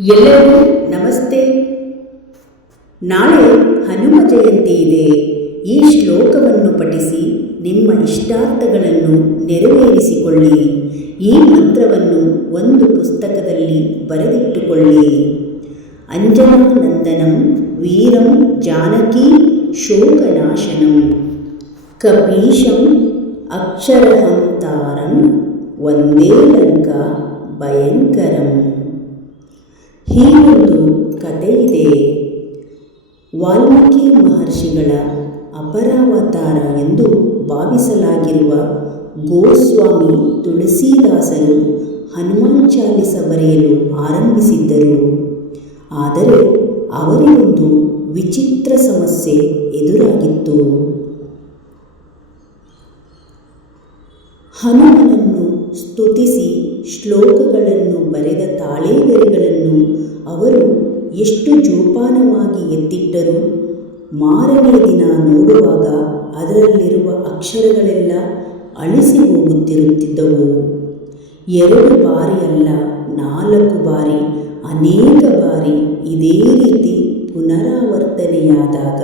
ಎಲ್ಲರಿಗೂ ನಮಸ್ತೆ. ನಾಳೆ ಹನುಮ ಜಯಂತಿ ಇದೆ. ಈ ಶ್ಲೋಕವನ್ನು ಪಠಿಸಿ ನಿಮ್ಮ ಇಷ್ಟಾರ್ಥಗಳನ್ನು ನೆರವೇರಿಸಿಕೊಳ್ಳಿ. ಈ ಮಂತ್ರವನ್ನು ಒಂದು ಪುಸ್ತಕದಲ್ಲಿ ಬರೆದಿಟ್ಟುಕೊಳ್ಳಿ. ಅಂಜನಾನಂದನಂ ವೀರಂ ಜಾನಕಿ ಶೋಕನಾಶನಂ ಕಪೀಶಂ ಅಕ್ಷರಹಂತಾರಂ ಒಂದೇ ಲಂಕ ಭಯಂಕರಂ. ಹೀಗೊಂದು ಇದೆ. ವಾಲ್ಮೀಕಿ ಮಹರ್ಷಿಗಳ ಅಪರಾವತಾರ ಎಂದು ಭಾವಿಸಲಾಗಿರುವ ಗೋಸ್ವಾಮಿ ತುಳಸಿದಾಸರು ಹನುಮಾನ್ ಚಾಲಿಸ ಬರೆಯಲು ಆರಂಭಿಸಿದ್ದರು. ಆದರೆ ಅವರಿಗೊಂದು ವಿಚಿತ್ರ ಸಮಸ್ಯೆ ಎದುರಾಗಿತ್ತು. ಹನುಮನನ್ನು ಸ್ತುತಿಸಿ ಶ್ಲೋಕಗಳನ್ನು ಬರೆದ ತಾಳೇಗರಿಗಳನ್ನು ಅವರು ಎಷ್ಟು ಜೋಪಾನವಾಗಿ ಎತ್ತಿಟ್ಟರು. ಮಾರನೇ ದಿನ ನೋಡುವಾಗ ಅದರಲ್ಲಿರುವ ಅಕ್ಷರಗಳೆಲ್ಲ ಅಳಿಸಿ ಹೋಗುತ್ತಿರುತ್ತಿದ್ದವು. ಎರಡು ಬಾರಿ ಅಲ್ಲ, ನಾಲ್ಕು ಬಾರಿ, ಅನೇಕ ಬಾರಿ ಇದೇ ರೀತಿ ಪುನರಾವರ್ತನೆಯಾದಾಗ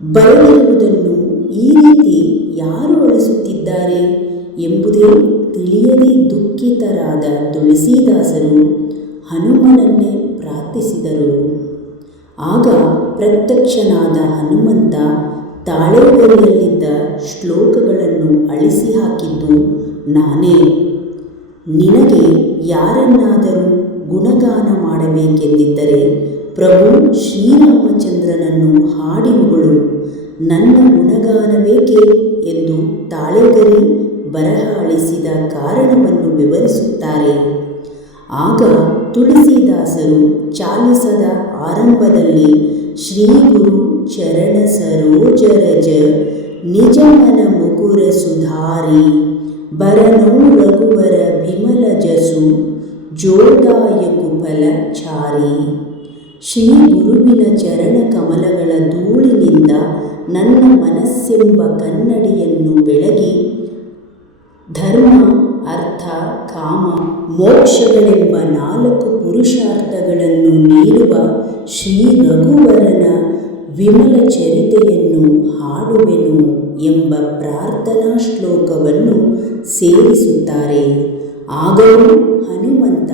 ಬರೆದಿರುವುದನ್ನು ಈ ರೀತಿ ಯಾರು ಅಳಿಸುತ್ತಿದ್ದಾರೆ? ಎಂಬುದೇ ತಿಳಿಯದೆ ದುಃಖಿತರಾದ ತುಳಸೀದಾಸರು ಹನುಮನನ್ನೇ ಪ್ರಾರ್ಥಿಸಿದರು. ಆಗ ಪ್ರತ್ಯಕ್ಷನಾದ ಹನುಮಂತ ತಾಳೆಗರಿಯಲ್ಲಿದ್ದ ಶ್ಲೋಕಗಳನ್ನು ಅಳಿಸಿ ಹಾಕಿದ್ದು, ನಾನೇ. ನಿನಗೆ ಯಾರನ್ನಾದರೂ ಗುಣಗಾನ ಮಾಡಬೇಕೆಂದಿದ್ದರೆ ಪ್ರಭು ಶ್ರೀರಾಮಚಂದ್ರನನ್ನು ಹಾಡಿವುಗಳು ನನ್ನ ಗುಣಗಾನಬೇಕೇ ಎಂದು ತಾಳೆಗರಿ ಬರಹ ಅಳಿಸಿದ ಕಾರಣವನ್ನು ವಿವರಿಸುತ್ತಾರೆ. ಆಗ ತುಳಸಿದಾಸರು ಚಾಲಿಸದ ಆರಂಭದಲ್ಲಿ ಶ್ರೀ ಗುರು ಚರಣ ಸರೋಜರಜ ನಿಜಮನ ಮುಕುರ ಸುಧಾರಿ, ಬರನೋ ರಘುವರ ವಿಮಲ ಜಸು ಜೋದಾಯ ಕುಫಲ ಚಾರಿ ಶ್ರೀ ಗುರುವಿನ ಚರಣ ಕಮಲಗಳ ಧೂಳಿನಿಂದ ನನ್ನ ಮನಸ್ಸೆಂಬ ಕನ್ನಡಿಯನ್ನು ಬೆಳಗಿ ಧರ್ಮ, ಅರ್ಥ, ಕಾಮ, ಮೋಕ್ಷಗಳೆಂಬ ನಾಲ್ಕು ಪುರುಷಾರ್ಥಗಳನ್ನು ನೀಡುವ ಶ್ರೀ ರಘುವರನ ವಿಮಲ ಚರಿತೆಯನ್ನು ಹಾಡುವೆನು ಎಂಬ ಪ್ರಾರ್ಥನಾ ಶ್ಲೋಕವನ್ನು ಸೇರಿಸುತ್ತಾರೆ. ಆಗಲೂ ಹನುಮಂತ,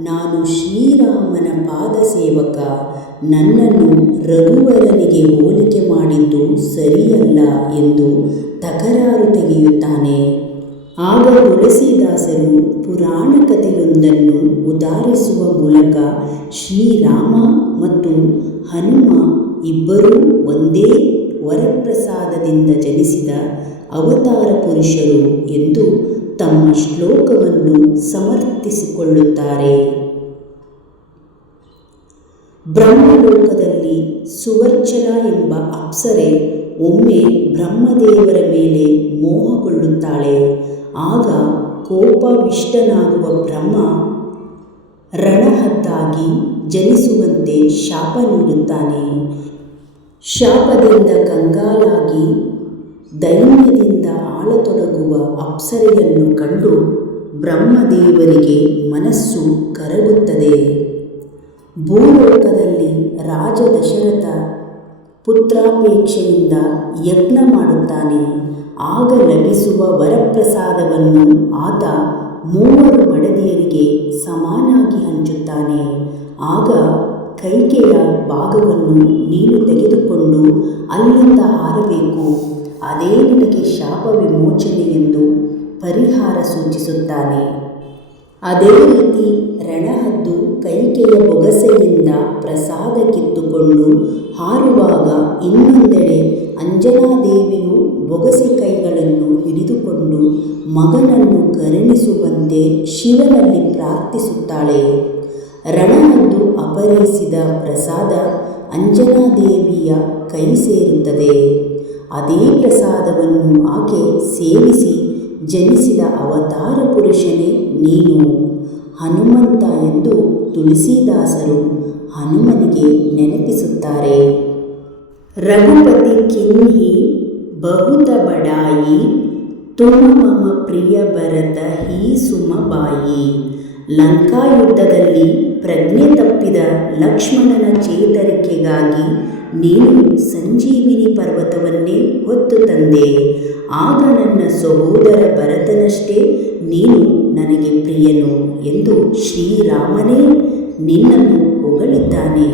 ನಾನು ಶ್ರೀರಾಮನ ಪಾದ ಸೇವಕ ನನ್ನನ್ನು ರಘುವರನಿಗೆ ಹೋಲಿಕೆ ಮಾಡಿದ್ದು ಸರಿಯಲ್ಲ ಎಂದು ತಕರಾರು ತೆಗೆಯುತ್ತಾನೆ. ಆಗ ತುಳಸಿದಾಸರು ಪುರಾಣ ಕಥೆಯೊಂದನ್ನು ಉದಾರಿಸುವ ಮೂಲಕ ಶ್ರೀರಾಮ ಮತ್ತು ಹನುಮ ಇಬ್ಬರೂ ಒಂದೇ ವರಪ್ರಸಾದದಿಂದ ಜನಿಸಿದ ಅವತಾರ ಪುರುಷರು ಎಂದು ತಮ್ಮ ಶ್ಲೋಕವನ್ನು ಸಮರ್ಥಿಸಿಕೊಳ್ಳುತ್ತಾರೆ. ಬ್ರಹ್ಮಲೋಕದಲ್ಲಿ ಸುವರ್ಚಲ ಎಂಬ ಅಪ್ಸರೆ ಒಮ್ಮೆ ಬ್ರಹ್ಮದೇವರ ಮೇಲೆ ಮೋಹಗೊಳ್ಳುತ್ತಾಳೆ. ಆಗ ಕೋಪವಿಷ್ಟನಾಗುವ ಬ್ರಹ್ಮ ರಣಹದ್ದಾಗಿ ಜನಿಸುವಂತೆ ಶಾಪ ನೀಡುತ್ತಾನೆ. ಶಾಪದಿಂದ ಕಂಗಾಲಾಗಿ ದೈನ್ಯದಿಂದ ಆಳತೊಡಗುವ ಅಪ್ಸರೆಯನ್ನು ಕಂಡು ಬ್ರಹ್ಮದೇವರಿಗೆ ಮನಸ್ಸು ಕರಗುತ್ತದೆ. ಭೂಲೋಕದಲ್ಲಿ ರಾಜ ದಶರಥ ಪುತ್ರಾಪೇಕ್ಷೆಯಿಂದ ಯಜ್ಞ ಮಾಡುತ್ತಾನೆ. ಆಗ ಲಭಿಸುವ ವರಪ್ರಸಾದವನ್ನು ಆತ ಮೂವರು ಮಡದಿಯರಿಗೆ ಸಮಾನಾಗಿ ಹಂಚುತ್ತಾನೆ. ಆಗ ಕೈಕೆಯ ಭಾಗವನ್ನು ನೀನು ತೆಗೆದುಕೊಂಡು ಅಲ್ಲಿಂದ ಹಾರಬೇಕು. ಅದೇ ನಿನಗೆ ಶಾಪ ವಿಮೋಚನೆ ಎಂದು ಪರಿಹಾರ ಸೂಚಿಸುತ್ತಾನೆ. ಅದೇ ರೀತಿ ರಣಹದ್ದು ಕೈಕೆಯ ಬೊಗಸೆಯಿಂದ ಪ್ರಸಾದ ಕಿತ್ತುಕೊಂಡು ಹಾರುವಾಗ ಇನ್ನೊಂದೆಡೆ ಅಂಜನಾದೇವಿಯು ಬೊಗಸೆ ಕೈಗಳನ್ನು ಹಿಡಿದುಕೊಂಡು ಮಗನನ್ನು ಕರುಣಿಸುವಂತೆ ಶಿವನಲ್ಲಿ ಪ್ರಾರ್ಥಿಸುತ್ತಾಳೆ. ರಣನಂದು ಅಪಹರಿಸಿದ ಪ್ರಸಾದ ಅಂಜನಾದೇವಿಯ ಕೈ ಸೇರುತ್ತದೆ. ಅದೇ ಪ್ರಸಾದವನ್ನು ಆಕೆ ಸೇವಿಸಿ ಜನಿಸಿದ ಅವತಾರ ಪುರುಷನೇ ನೀನು. ಹನುಮಂತ ಎಂದು ತುಳಸಿದಾಸರು ಹನುಮನಿಗೆ ನೆನಪಿಸುತ್ತಾರೆ. ರಘುಪತಿ ಕಿನ್ಹಿ, ಬಹುತ ಬಡಾಯಿ, ತುಮ ಮಮ ಪ್ರಿಯ ಭರತ, ಹೀ ಸುಮಬಾಯಿ ಲಂಕಾಯುದ್ಧದಲ್ಲಿ ಪ್ರಜ್ಞೆ ತಪ್ಪಿದ ಲಕ್ಷ್ಮಣನ ಚೇತರಿಕೆಗಾಗಿ ನೀನು ಸಂಜೀವಿನಿ ಪರ್ವತವನ್ನೇ ಹೊತ್ತು ತಂದೆ. ಆಗ ನನ್ನ ಸಹೋದರ ಭರತನಷ್ಟೇ ನೀನು ನನಗೆ ಪ್ರಿಯನು ಎಂದು ಶ್ರೀರಾಮನೇ ನಿನ್ನನ್ನು ಹೊಗಳಿದ್ದಾನೆ.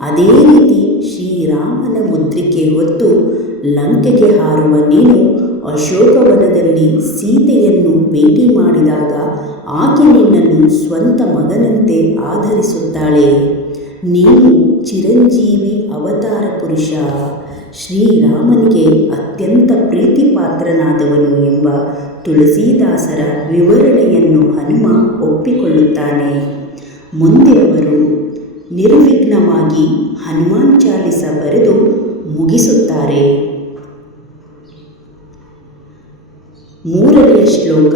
ಅದೇ ರೀತಿ ಶ್ರೀರಾಮನ ಮುದ್ರಿಕೆ ಹೊತ್ತು ಲಂಕೆಗೆ ಹಾರುವ ನೀನು ಅಶೋಕವನದಲ್ಲಿ ಸೀತೆಯನ್ನು ಭೇಟಿ ಮಾಡಿದಾಗ ಆಕೆ ನಿನ್ನನ್ನು ಸ್ವಂತ ಮಗನಂತೆ ಆಧರಿಸುತ್ತಾಳೆ. ನೀನು ಚಿರಂಜೀವಿ ಅವತಾರ ಪುರುಷ. ಶ್ರೀರಾಮನಿಗೆ ಅತ್ಯಂತ ಪ್ರೀತಿಪಾತ್ರನಾದವನು ಎಂಬ ತುಳಸೀದಾಸರ ವಿವರಣೆಯನ್ನು ಹನುಮ ಒಪ್ಪಿಕೊಳ್ಳುತ್ತಾನೆ. ಮುಂದೆ ಅವರು ನಿರ್ವಿಘ್ನವಾಗಿ ಹನುಮಾನ್ ಚಾಲಿಸ ಬರೆದು ಮುಗಿಸುತ್ತಾರೆ. ಮೂರನೆಯ ಶ್ಲೋಕ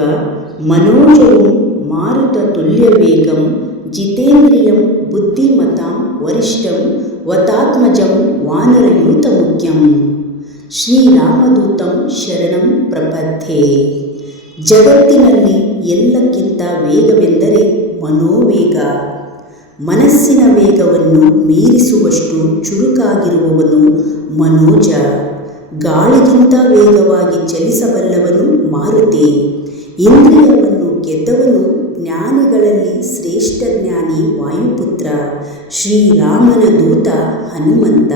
ಮನೋಜವು ಮಾರುತ ತುಲ್ಯ ವೇಗಂ ಜಿತೇಂದ್ರಿಯಂ ಬುದ್ಧಿಮತಾಂ ವರಿಷ್ಠಂ ವತಾತ್ಮಜಂ ವಾನರಯೂತ ಮುಖ್ಯಂ ಶ್ರೀರಾಮದೂತಂ ಶರಣಂ ಪ್ರಪದ್ಯೆ ಜಗತ್ತಿನಲ್ಲಿ ಎಲ್ಲಕ್ಕಿಂತ ವೇಗವೆಂದರೆ ಮನೋವೇಗ. ಮನಸ್ಸಿನ ವೇಗವನ್ನು ಮೀರಿಸುವಷ್ಟು ಚುರುಕಾಗಿರುವವನು ಮನೋಜ. ಗಾಳಿಗಿಂತ ವೇಗವಾಗಿ ಚಲಿಸಬಲ್ಲವನು ಮಾರುತಿ. ಇಂದ್ರಿಯವನ್ನು ಗೆದ್ದವನು ಜ್ಞಾನಿಗಳಲ್ಲಿ ಶ್ರೇಷ್ಠ ಜ್ಞಾನಿ ವಾಯುಪುತ್ರ. ಶ್ರೀರಾಮನ ದೂತ ಹನುಮಂತ.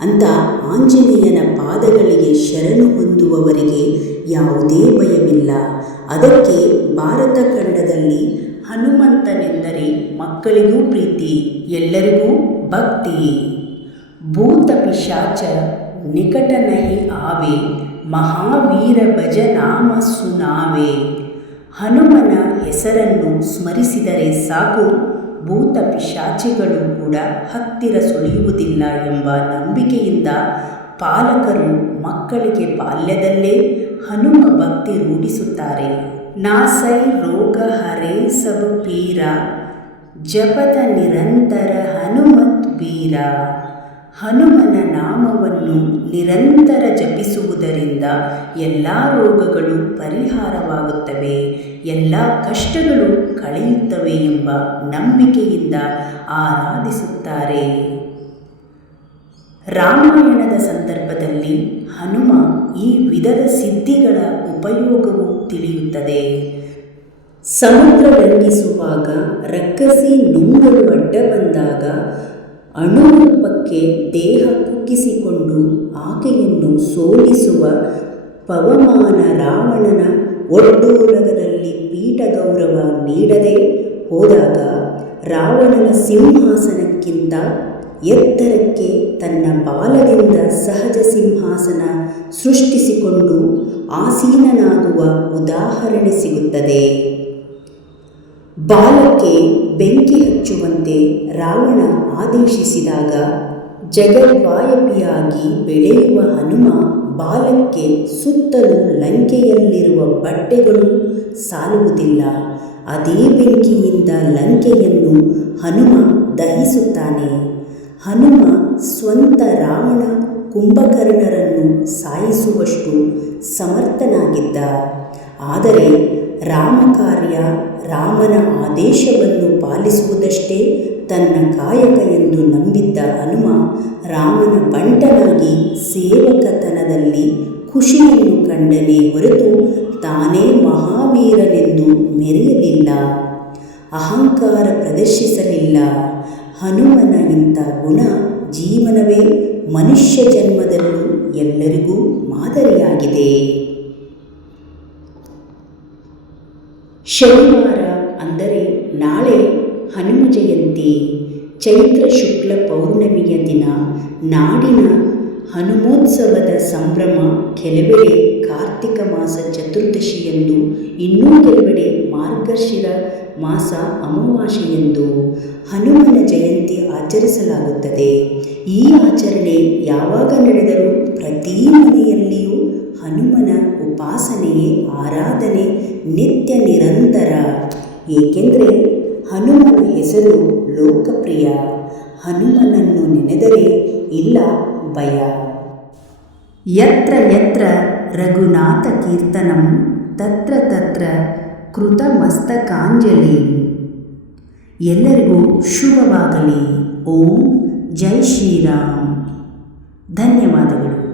ಅಂತ ಆಂಜನೇಯನ ಪಾದಗಳಿಗೆ ಶರಣು ಹೊಂದುವವರಿಗೆ ಯಾವುದೇ ಭಯವಿಲ್ಲ. ಅದಕ್ಕೆ ಭಾರತ ಖಂಡದಲ್ಲಿ ಹನುಮಂತನೆಂದರೆ ಮಕ್ಕಳಿಗೂ ಪ್ರೀತಿ, ಎಲ್ಲರಿಗೂ ಭಕ್ತಿ. ಭೂತ ಪಿಶಾಚ, ನಿಕಟ ನಹಿ ಆವೆ, ಮಹಾವೀರ ಭಜ ನಾಮ ಸುನಾವೆ. ಹನುಮನ ಹೆಸರನ್ನು ಸ್ಮರಿಸಿದರೆ ಸಾಕು ಭೂತ ಪಿಶಾಚಿಗಳು ಕೂಡ ಹತ್ತಿರ ಸುಳಿಯುವುದಿಲ್ಲ ಎಂಬ ನಂಬಿಕೆಯಿಂದ ಪಾಲಕರು ಮಕ್ಕಳಿಗೆ ಬಾಲ್ಯದಲ್ಲೇ ಹನುಮ ಭಕ್ತಿ ರೂಢಿಸುತ್ತಾರೆ. ನಾಸೈ ರೋಗ ಹರೇ ಸಬ್ ಪೀರ, ಜಪದ ನಿರಂತರ ಹನುಮತ್ ಬೀರ. ಹನುಮನ ನಾಮವನ್ನು ನಿರಂತರ ಜಪಿಸುವುದರಿಂದ ಎಲ್ಲ ರೋಗಗಳು ಪರಿಹಾರವಾಗುತ್ತವೆ. ಎಲ್ಲ ಕಷ್ಟಗಳು ಕಳೆಯುತ್ತವೆ ಎಂಬ ನಂಬಿಕೆಯಿಂದ ಆರಾಧಿಸುತ್ತಾರೆ. ರಾಮಾಯಣದ ಸಂದರ್ಭದಲ್ಲಿ ಹನುಮ ಈ ವಿಧದ ಸಿದ್ಧಿಗಳ ಉಪಯೋಗವು ತಿಳಿಯುತ್ತದೆ. ಸಮುದ್ರ ರಂಗಿಸುವಾಗ ರಕ್ಕಸಿ ನುಂಗಲು ಅಡ್ಡ ಬಂದಾಗ ಅಣುರೂಪಕ್ಕೆ ದೇಹ ಕುಗ್ಗಿಸಿಕೊಂಡು ಆಕೆಯನ್ನು ಸೋಲಿಸುವ ಪವಮಾನ ರಾವಣನ ಒಡ್ಡೂರಗದಲ್ಲಿ ಪೀಠ ಗೌರವ ನೀಡದೆ ಹೋದಾಗ ರಾವಣನ ಸಿಂಹಾಸನಕ್ಕಿಂತ ಎತ್ತರಕ್ಕೆ ತನ್ನ ಬಾಲದಿಂದ ಸಹಜ ಸಿಂಹಾಸನ ಸೃಷ್ಟಿಸಿಕೊಂಡು ಆಸೀನನಾಗುವ ಉದಾಹರಣೆ ಸಿಗುತ್ತದೆ. ಬಾಲಕ್ಕೆ ಬೆಂಕಿ ಹಚ್ಚುವಂತೆ ರಾವಣ ಆದೇಶಿಸಿದಾಗ ಜಗದ್ವಾಯಪಿಯಾಗಿ ಬೆಳೆಯುವ ಹನುಮ ಬಾಲಕ್ಕೆ ಸುತ್ತಲೂ ಲಂಕೆಯಲ್ಲಿರುವ ಬಟ್ಟೆಗಳು ಸಾಲುವುದಿಲ್ಲ. ಅದೇ ಬೆಂಕಿಯಿಂದ ಲಂಕೆಯನ್ನು ಹನುಮ ದಹಿಸುತ್ತಾನೆ. ಹನುಮ ಸ್ವಂತ ರಾವಣ ಕುಂಭಕರ್ಣರನ್ನು ಸಾಯಿಸುವಷ್ಟು ಸಮರ್ಥನಾಗಿದ್ದ. ಆದರೆ ರಾಮಕಾರ್ಯ ರಾಮನ ಆದೇಶವನ್ನು ಪಾಲಿಸುವುದಷ್ಟೇ ತನ್ನ ಕಾಯಕ ಎಂದು ನಂಬಿದ್ದ ಹನುಮ ರಾಮನ ಬಂಟನಾಗಿ ಸೇವಕತನದಲ್ಲಿ ಖುಷಿಯನ್ನು ಕಂಡನೇ ಹೊರತು ತಾನೇ ಮಹಾವೀರನೆಂದು ಮೆರೆಯಲಿಲ್ಲ. ಅಹಂಕಾರ ಪ್ರದರ್ಶಿಸಲಿಲ್ಲ. ಹನುಮನ ಇಂಥ ಗುಣ ಜೀವನವೇ ಮನುಷ್ಯ ಜನ್ಮದಲ್ಲೂ ಎಲ್ಲರಿಗೂ ಮಾದರಿಯಾಗಿದೆ. ಶನಿವಾರ ಅಂದರೆ ನಾಳೆ ಹನುಮ ಜಯಂತಿ, ಚೈತ್ರ ಶುಕ್ಲ ಪೌರ್ಣಮಿಯ ದಿನ, ನಾಡಿನ ಹನುಮೋತ್ಸವದ ಸಂಭ್ರಮ ಕೆಲವೆಡೆ ಕಾರ್ತಿಕ ಮಾಸ ಚತುರ್ದಶಿಯಂದು, ಇನ್ನೂ ಕೆಲವೆಡೆ ಮಾರ್ಗಶಿರ ಮಾಸ ಅಮಾವಾಸ್ಯೆಯಂದು ಹನುಮನ ಜಯಂತಿ ಆಚರಿಸಲಾಗುತ್ತದೆ. ಈ ಆಚರಣೆ ಯಾವಾಗ ನಡೆದರೂ ಪ್ರತಿ ಮನೆಯಲ್ಲಿಯೂ ಹನುಮನ ಉಪಾಸನೆಯೇ ಆರಾಧನೆ ನಿತ್ಯ ನಿರಂತರ. ಏಕೆಂದರೆ ಹನುಮನ ಹೆಸರು ಲೋಕಪ್ರಿಯ. ಹನುಮನನ್ನು ನೆನೆದರೆ ಇಲ್ಲ ಭಯ. ಯತ್ರ ಯತ್ರ ರಘುನಾಥ ಕೀರ್ತನಂ ತತ್ರ ತತ್ರ ಕೃತಮಸ್ತಕಾಂಜಲಿ. ಎಲ್ಲರಿಗೂ ಶುಭವಾಗಲಿ. ಓಂ ಜೈ ಶ್ರೀರಾಮ್. ಧನ್ಯವಾದಗಳು.